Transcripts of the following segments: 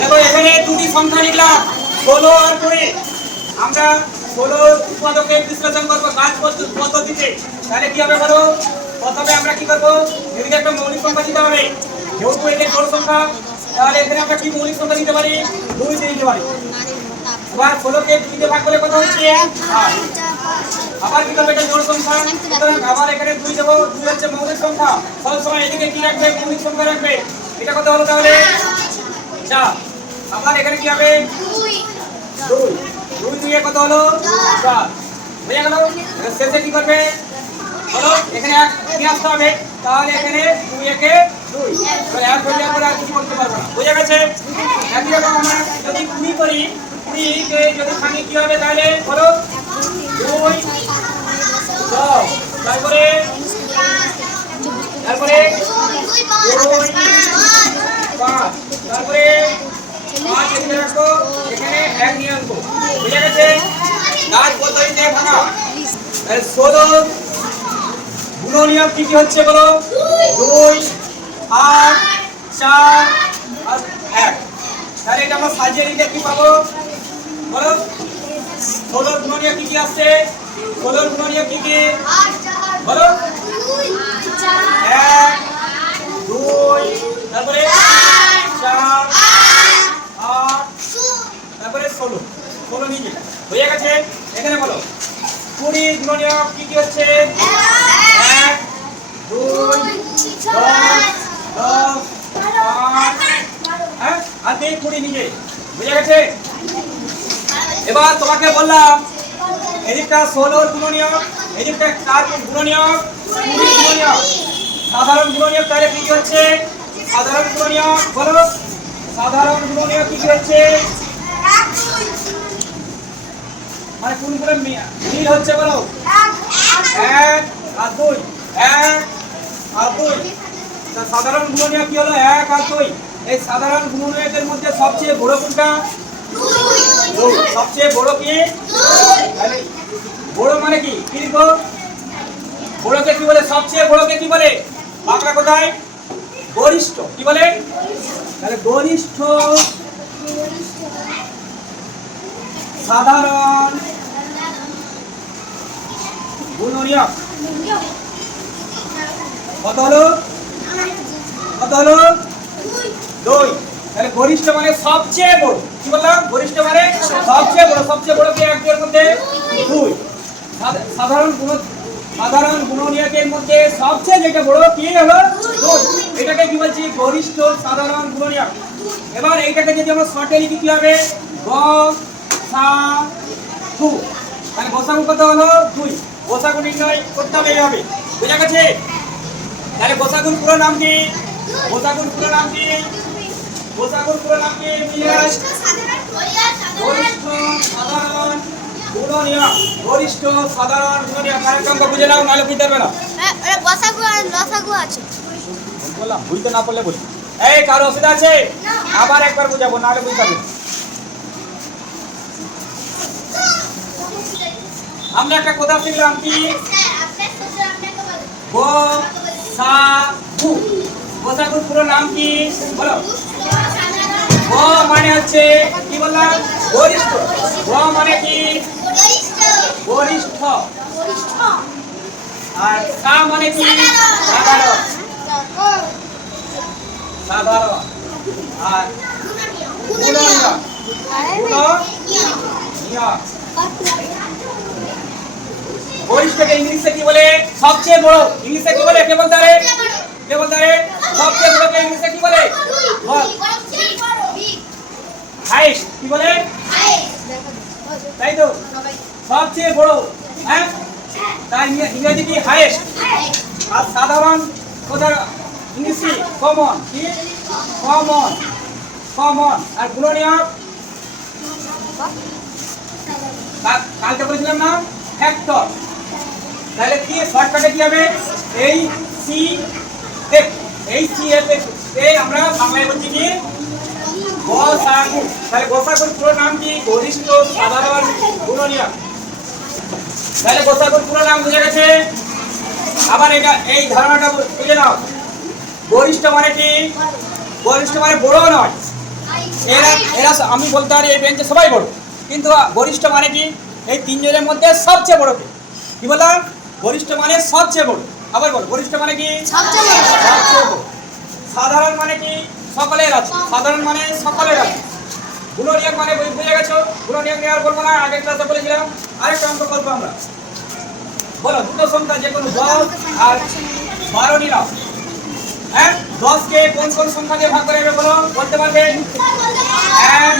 দেখো এখানে দুটি সংখ্যা লিখলাম 16 আর 20। আমরা 16 উৎপাদকের বিশ্লেষণ করব কাজ পদ্ধতিতে। তাহলে কি হবে বলো? প্রথমে আমরা কি করব? এদিকে একটা মৌলিক সংখ্যা দিতে হবে। যেহেতু এটা জোড় সংখ্যা, তাহলে এখানে আমরা কি মৌলিক সংখ্যা দিতে পারি? 2 দিতে পারি। এবার 16 কে 2 দিয়ে ভাগ করলে কত হচ্ছে? 8। আবার কি করবে? এটা জোড় সংখ্যা, সুতরাং আবার এখানে 2 দেব। 2 হচ্ছে মৌলিক সংখ্যা, সব সময় এদিকে কি রাখবে? মৌলিক সংখ্যা রাখবে। এটা কত হলো তাহলে? 4। আবার এখানে কি হবে? 2 2 দিয়ে কত হলো? 4। বুঝে গেল? শেষে কি করবে বলো? এখানে 1 নিয়ে আসতে হবে। তাহলে এখানে 2 একে 2, তাহলে 1 হয়ে যাওয়ার পর আর কিছু করতে পারবো না। বুঝে গেছে? একই রকম আমরা যদি 20 করি, 20 কে যদি ভাঙি কি হবে তাহলে বলো? 2 10, তারপরে 2 5, তারপরে 5 এখানে রাখো, এখানে 1 নিয়ে আনবো। বুঝে গেছে? কাজ পদ্ধতিতে ভাঙা। 16 গুণনীয়ক কি কি হচ্ছে বলো? 2 8 4 আর 1। তাহলে এটা আমরা সাজিয়ে নিতে কি পাবো বলো? 16 গুণনীয়ক কি কি আসছে? 16 গুণনীয়ক কি কি বলো? 1 2, তারপরে 4 8, তারপরে 16 16 নিয়ে হয়ে গেছে। এখানে বলো 20 গুণনীয়ক কি কি হচ্ছে? 1 2 10 10 5, হ্যাঁ আর 20 নিয়ে বুঝে গেছে? এবার তোমাকে বললাম এদিকটা 16 গুণনীয়ক, এদিকটা 4 গুণনীয়ক, 20 গুণনীয়ক। সাধারণ গুণনীয়ক তাহলে কি কি হচ্ছে? সাধারণ গুণনীয়ক বলো? সাধারণ গুণনীয়ক কি কি হচ্ছে? মানে কোনগুলো মিল হচ্ছে বলো? 1 আর 2, 1 আর 2। সাধারণ গুণনীয়ক কি হলো? 1 আর 2। এই সাধারণ গুণনীয়কের মধ্যে সবচেয়ে বড় কোনটা? 2। সবচেয়ে বড় কি? 2। বড় মানে কি? কি লিখবো? বড়কে কি বলে? সবচেয়ে বড়কে কি বলে? বাংলা কোথায়? গরিষ্ঠ। কি বলে? তাহলে গরিষ্ঠ সাধারণ গুণনীয়ক কত হলো? কত হলো? 2। তাহলে গরিষ্ঠ মানে সবচেয়ে বড়। কি বললাম? গরিষ্ঠ মানে সবচেয়ে বড়। সবচেয়ে বড় কি? 1 2 এর মধ্যে 2। সাধারণ গুণনীয়কের মধ্যে সবচেয়ে যেটা বড় কি হলো? 2। এটাকে কি বলছি? গরিষ্ঠ সাধারণ গুণনীয়ক। এবার এইটাকে যদি আমরা শর্টে লিখি কি হবে? গসাগু। মানে গসাগু কত হলো? 2। গসাগু নির্ণয় করতে হবে এইভাবে। বুঝা গেছে? তাহলে গসাগুর পুরো নাম কি? গসাগুর পুরো নাম কি? গসাগুর পুরো নাম কি? গরিষ্ঠ সাধারণ গুণনীয়ক। গরিষ্ঠ সাধারণ গুণনীয়ক। আরেকটা অঙ্ক বুঝে নাও, নাহলে বুঝতে পারবে না। হ্যাঁ, গসাগু আর লসাগু আছে। বললাম বুঝতে না পারলে বলি। এই কারো অসুবিধা আছে? আবার একবার বুঝাবো, নাহলে বুঝতে পারবে না। আমরা একটা কথা শিখলাম কি? গসাগু। গসাগুর পুরো নাম কি বলো? গ মানে হচ্ছে কি বললাম? গরিষ্ঠ। গ মানে কি? গরিষ্ঠ। আর সা মানে কি? সাধারণ। সাধারণ। আর গুণনীয়ক। গুণনীয়ক। গরিষ্ঠকে ইংলিশে কি বলে? সবচেয়ে বড়। ইংলিশে কি বলে? কে বলতে পারে? কে বলতে পারে? সবচেয়ে বড়কে ইংলিশে কি বলে? হাইস্ট। কি বলে? তাই তো? সবচেয়ে বড়। হ্যাঁ, তাই ইংরেজি কি? হাইস্ট। আর সাধারণ কথা ইংলিশে কমন। কি? কমন। কমন। আর গুণনীয়ক কালকে বলেছিলাম না? ফ্যাক্টর। তাহলে কি শর্টকাটে কি হবে? এই সি এফ। এই সি এফ এ আমরা বাংলায় বলছি কি? গসাগু। তাহলে গসাগুর পুরো নাম কি? গরিষ্ঠ সাধারণ গুণনীয়ক। তাহলে গসাগুর পুরো নাম বুঝে গেছে? আবার এটা এই ধারণাটা বুঝে নাও। গরিষ্ঠ মানে কি? গরিষ্ঠ মানে বড় নয়। এরা এরা আমি বলতে পারি এই বেঞ্চে সবাই বড়, কিন্তু গরিষ্ঠ মানে কি? এই তিনজনের মধ্যে সবচেয়ে বড় কে? কি বললাম? গরিষ্ঠ মানে সবচেয়ে বড়। আবার বল, গরিষ্ঠ মানে কি? সবচেয়ে বড়। সবচেয়ে বড়। সাধারণ মানে কি? সকলের আছে। সাধারণ মানে সকলের আছে। গুণনীয়ক মানে বুঝে গেছো? গুণনীয়ক নিয়ে আর বলবো না, আগের ক্লাসে বলেছিলাম। আরেকটা অঙ্ক করবো আমরা। বলো, দুটো সংখ্যা যে কোনো 10 আর 12 নিলাম। হ্যাঁ, 10 কে কোন কোন সংখ্যা দিয়ে ভাগ করে হবে বলো? বলতে পারবে? 1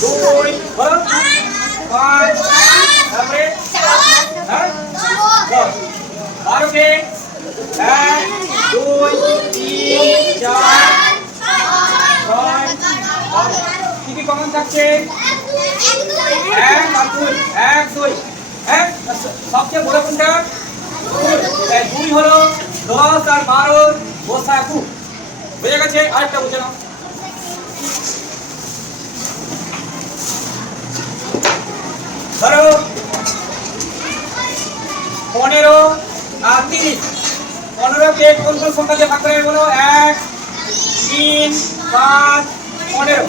2 বলো 5, তারপরে হ্যাঁ 10। 12 কে 1 2 3 4 6 কি কি কমন থাকছে? 1 আর 2, 1 2। হ্যাঁ, সবচেয়ে বড় কোনটা? 2 হলো 10 আর 12 লসাগু। বুঝে গেছে? আরেকটা বুঝে নাও। ধরো 15 আর 30। 15 কে কোন কোন সংখ্যা দিয়ে ভাগ করে বলো? 1 3 5 15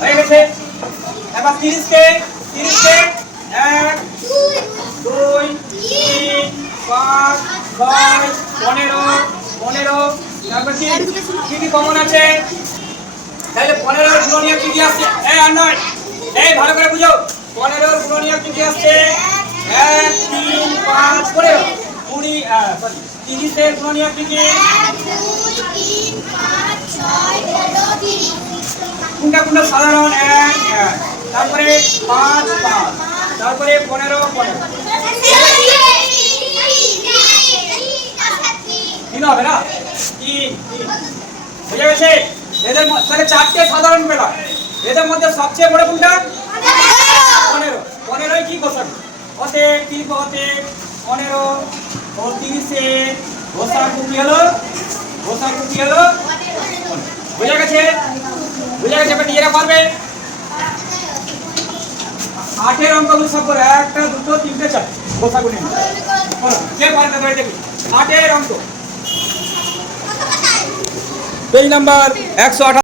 হয়ে গেছে। এবার 30 কে 1 2 3 5 6 15 তারপর কি কি কমন আছে? তাহলে 15 এর গুণনীয়ক কি কি আসছে? আর নয়, এই ভালো করে বুঝো। 15 এর গুণনীয়ক কি কি আসছে? 1 3 5 15 20 সরি 30 এর গুণনীয়ক কি কি? 1 2 3 5 6 7 30। কোনটা কোনটা সাধারণ? 1 1, তারপরে 5 5, তারপরে 15 15 তিন হবে না? 3 3 বুঝে গেছে? এদের তাহলে চারটে সাধারণ পেলাম। এদের মধ্যে সবচেয়ে বড় কোনটা? 15। 15 কি বসাবো? অতএব 3 অতএব 15 ও 30 এ লসাগু কি হলো? লসাগু কি হলো? বুঝে গেছে? বুঝে গেছে? বেটি এরা পারবে? 8 এর অঙ্ক সব করে 1 2 3 4 লসাগু নিয়ে বলো কে পারবে? ধরে দেখি 8 এর অঙ্ক পেজ নাম্বার 158।